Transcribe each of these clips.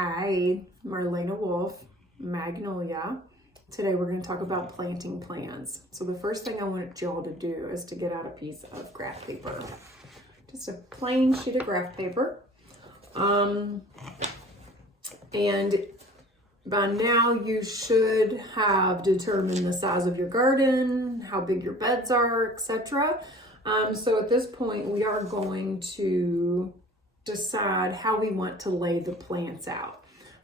Hi, Marlena Wolf, Magnolia. Today we're going to talk about planting plants. So the first thing I want y'all to do is to get out a piece of graph paper. Just a plain sheet of graph paper. And by now you should have determined the size of your garden, how big your beds are, etc. So at this point we are going to decide how we want to lay the plants out.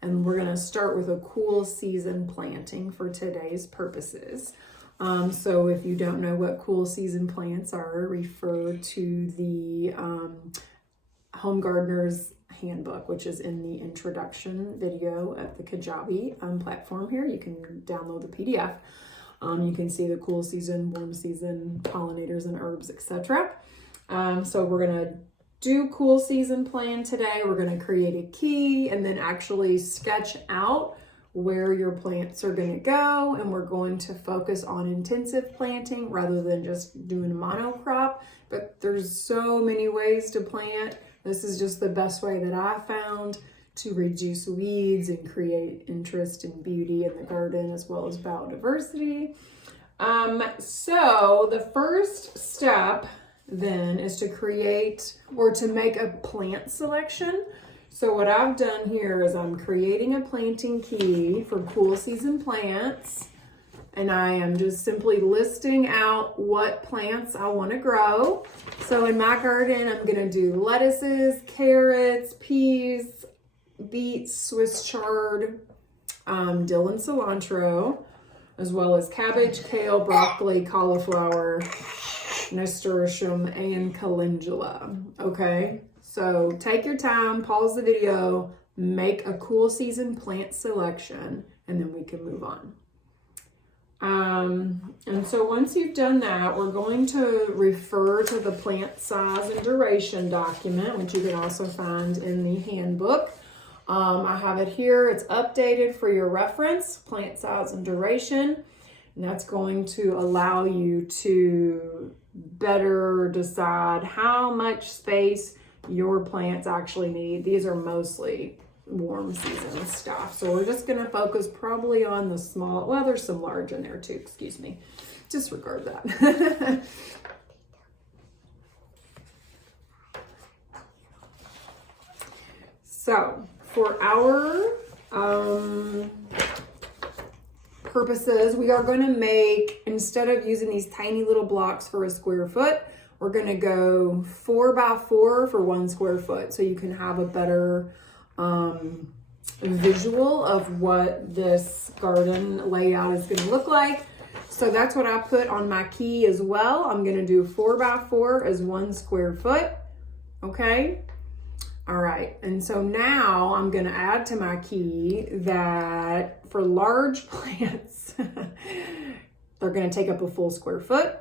And we're going to start with a cool season planting for today's purposes. So if you don't know what cool season plants are, refer to the Home Gardener's Handbook, which is in the introduction video at the Kajabi platform here. You can download the PDF. You can see the cool season, warm season, pollinators and herbs, etc. So we're going to do cool season plan today. We're going to create a key and then actually sketch out where your plants are going to go. And we're going to focus on intensive planting rather than just doing a monocrop. But there's so many ways to plant. This is just the best way that I found to reduce weeds and create interest and beauty in the garden as well as biodiversity. So the first step then is to create or to make a plant selection. So what I've done here is I'm creating a planting key for cool season plants, and I am just simply listing out what plants I want to grow. So in my garden, I'm going to do lettuces, carrots, peas, beets, Swiss chard, dill and cilantro, as well as cabbage, kale, broccoli, cauliflower, nasturtium, and calendula. Okay, so take your time, pause the video, make a cool season plant selection, and then we can move on. And so once you've done that, we're going to refer to the plant size and duration document, which you can also find in the handbook. I have it here. It's updated for your reference, plant size and duration. And that's going to allow you to better decide how much space your plants actually need. These are mostly warm season stuff. So we're just going to focus probably on the small, well, there's some large in there too, excuse me. Disregard that. So for our purposes, we are going to make, instead of using these tiny little blocks for a square foot, we're going to go 4 by 4 for 1 square foot, so you can have a better visual of what this garden layout is going to look like. So that's what I put on my key as well. I'm going to do 4 by 4 as 1 square foot. Okay. All right, and so now I'm going to add to my key that for large plants, they're going to take up a full square foot.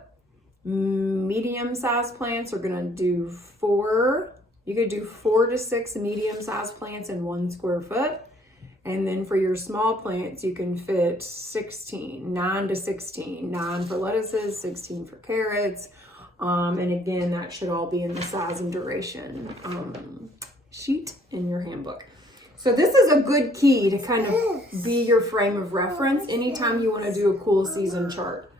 Medium-sized plants are going to do 4. You could do 4 to 6 medium-sized plants in 1 square foot. And then for your small plants, you can fit 9 to 16. 9 for lettuces, 16 for carrots. And again, that should all be in the size and duration sheet in your handbook. So this is a good key to kind of be your frame of reference anytime you want to do a cool season chart.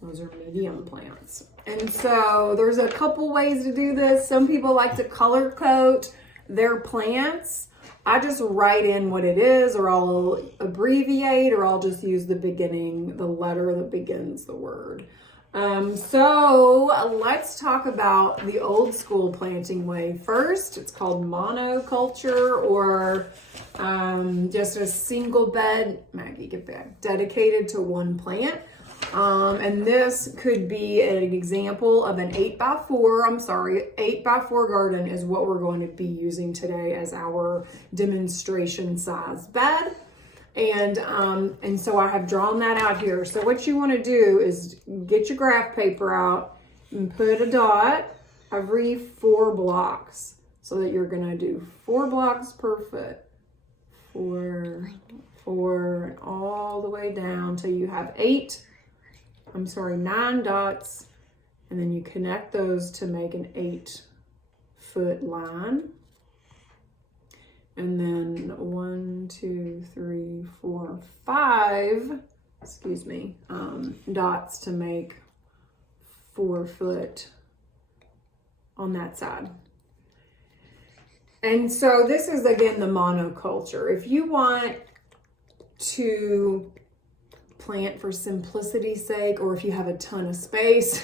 Those are medium plants. And so there's a couple ways to do this. Some people like to color code their plants. I just write in what it is, or I'll abbreviate, or I'll just use the letter that begins the word. So let's talk about the old school planting way first. It's called monoculture, or just a single bed, Maggie, get back, dedicated to one plant. And this could be an example of an 8 by 4 garden is what we're going to be using today as our demonstration size bed. And so I have drawn that out here. So what you want to do is get your graph paper out and put a dot every 4 blocks, so that you're going to do 4 blocks per foot. 4, and all the way down till you have 9 dots, and then you connect those to make an 8-foot line. And then 1, 5, dots to make 4 foot on that side. And so this is, again, the monoculture. If you want to plant for simplicity's sake, or if you have a ton of space,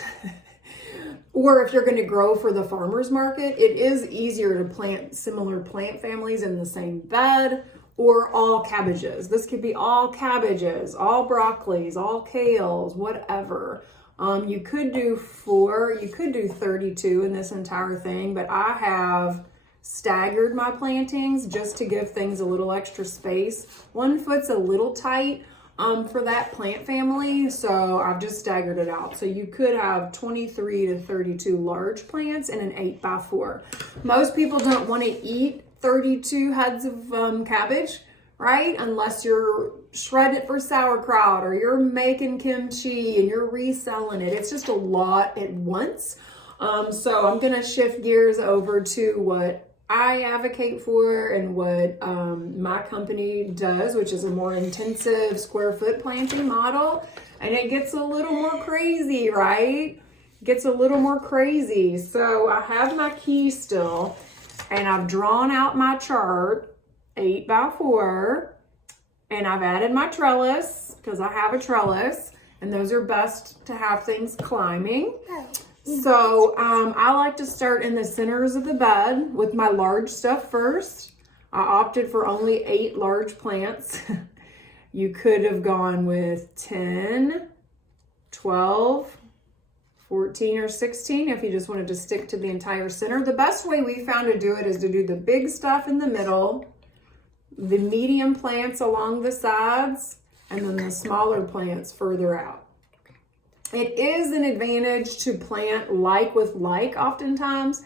or if you're going to grow for the farmer's market, it is easier to plant similar plant families in the same bed, or all cabbages. This could be all cabbages, all broccolis, all kales, whatever. You could do 4, you could do 32 in this entire thing, but I have staggered my plantings just to give things a little extra space. 1 foot's a little tight for that plant family, so I've just staggered it out. So you could have 23 to 32 large plants in an 8x4. Most people don't want to eat 32 heads of cabbage, right? Unless you're shredding it for sauerkraut or you're making kimchi and you're reselling it. It's just a lot at once. So I'm gonna shift gears over to what I advocate for and what my company does, which is a more intensive square foot planting model. And it gets a little more crazy, right? Gets a little more crazy. So I have my key still, and I've drawn out my chart, 8x4, and I've added my trellis, because I have a trellis, and those are best to have things climbing. So I like to start in the centers of the bed with my large stuff first. I opted for only 8 large plants. You could have gone with 10, 12, 14, or 16 if you just wanted to stick to the entire center. The best way we found to do it is to do the big stuff in the middle, the medium plants along the sides, and then the smaller plants further out. It is an advantage to plant like with like oftentimes.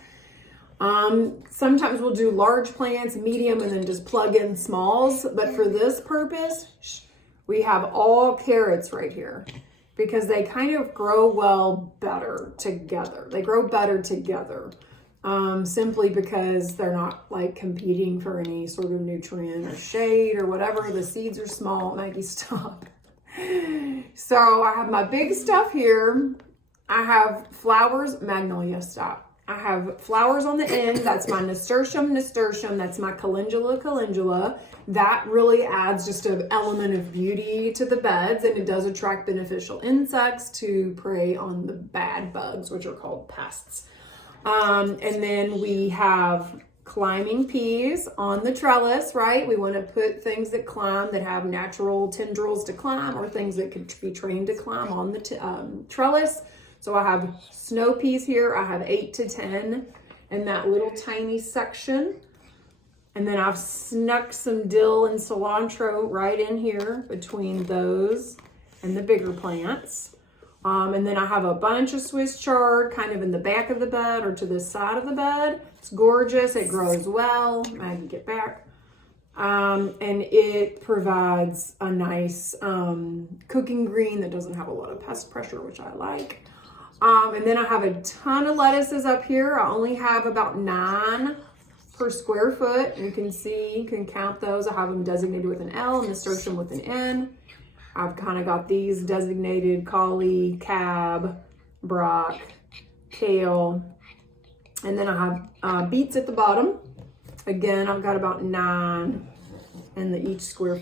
Sometimes we'll do large plants, medium, and then just plug in smalls. But for this purpose, we have all carrots right here because they kind of grow better together. They grow better together simply because they're not like competing for any sort of nutrient or shade or whatever. The seeds are small. Maggie, stop. So I have my big stuff here. I have flowers, magnolia, stop. I have flowers on the end. That's my nasturtium. That's my calendula. That really adds just an element of beauty to the beds, and it does attract beneficial insects to prey on the bad bugs, which are called pests. And then we have climbing peas on the trellis, right? We want to put things that climb, that have natural tendrils to climb, or things that could be trained to climb on the trellis. So I have snow peas here. I have 8 to 10 in that little tiny section. And then I've snuck some dill and cilantro right in here between those and the bigger plants. And then I have a bunch of Swiss chard kind of in the back of the bed or to the side of the bed. It's gorgeous. It grows well. Maggie, get back. And it provides a nice cooking green that doesn't have a lot of pest pressure, which I like. And then I have a ton of lettuces up here. I only have about 9 per square foot. You can see, you can count those. I have them designated with an L, nasturtium with an N. I've kind of got these designated: collie, cab, brock, kale, and then I have beets at the bottom. Again, I've got about 9 in each square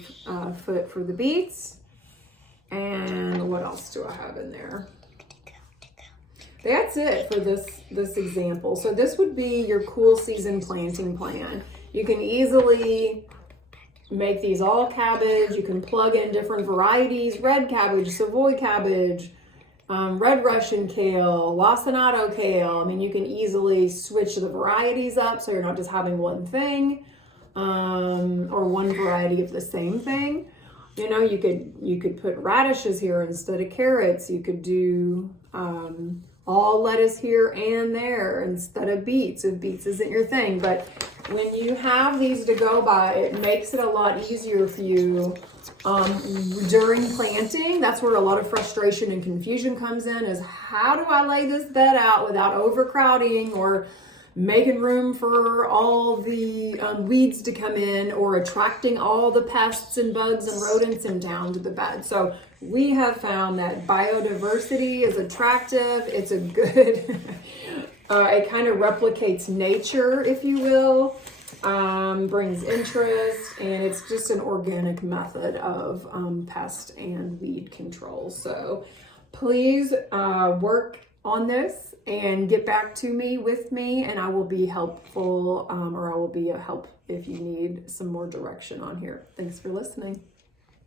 foot for the beets. And what else do I have in there? That's it for this example. So this would be your cool season planting plan. You can easily make these all cabbage. You can plug in different varieties: red cabbage, Savoy cabbage, red Russian kale, lacinato kale. I mean, you can easily switch the varieties up so you're not just having one thing or one variety of the same thing. You know, you could put radishes here instead of carrots. You could do all lettuce here and there instead of beets if beets isn't your thing. But when you have these to go by, it makes it a lot easier for you during planting. That's where a lot of frustration and confusion comes in, is how do I lay this bed out without overcrowding or making room for all the weeds to come in, or attracting all the pests and bugs and rodents in town to the bed. So we have found that biodiversity is attractive. It's a good, it kind of replicates nature, if you will, brings interest, and it's just an organic method of pest and weed control. So please work on this and get back to me with me, and I will be helpful, or I will be a help if you need some more direction on here. Thanks for listening.